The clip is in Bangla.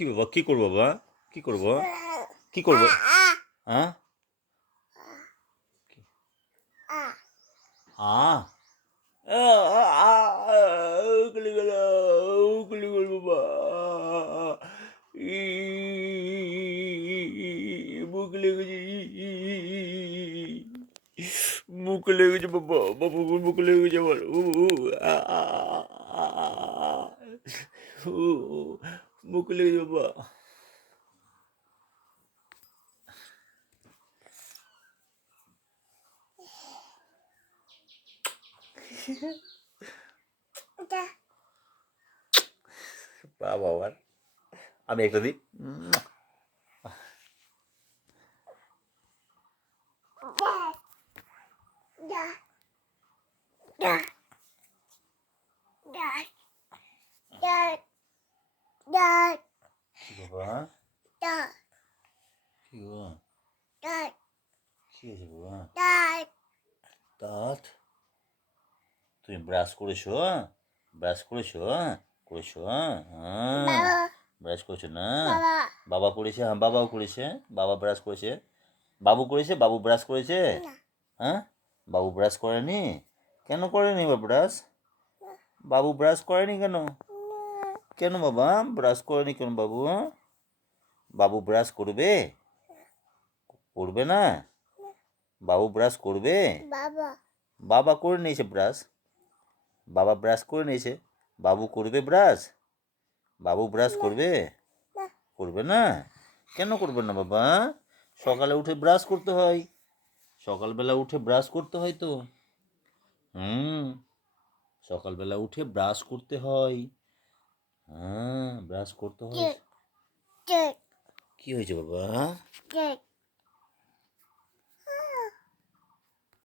কি বাবা, কি করবো বাবা, কি করবো, কি করবো? হ্যাঁ, উকলি গেল, উকলি গেল বাবা, মুখ লেগেছে, মুখ লেগেছে বাবা, বাবা মুখ লেগেছে আমার, মুখ লেগেছে বাবা। বাবা আবার আমি একটা দিই। কি বাবা, কি গো, কি হয়েছে বাবা? দাঁত? তুমি ব্রাশ করেছো? ব্রাশ করেছো? করেছো? হ্যাঁ, ব্রাশ করেছো না? বাবা করেছে, হ্যাঁ বাবাও করেছে, বাবা ব্রাশ করেছে, বাবু করেছে, বাবু ব্রাশ করেছে? হ্যাঁ, বাবু ব্রাশ করেনি? কেন করেনি বা ব্রাশ? বাবু ব্রাশ করেনি কেন? কেন বাবা ব্রাশ করেনি কেন বাবু? বাবু ব্রাশ করবে? করবে না? বাবু ব্রাশ করবে? বাবা করে নিয়েছে ব্রাশ, বাবা ব্রাশ করে নিয়েছে, বাবু করবে ব্রাশ? বাবু ব্রাশ করবে? করবে না? কেন করবে না বাবা? সকালে উঠে ব্রাশ করতে হয়, সকালবেলা উঠে ব্রাশ করতে হয় তো। হুম, সকালবেলা উঠে ব্রাশ করতে হয়। হ্যাঁ, ব্রাশ করতে হয়। কি হয়েছে বাবা?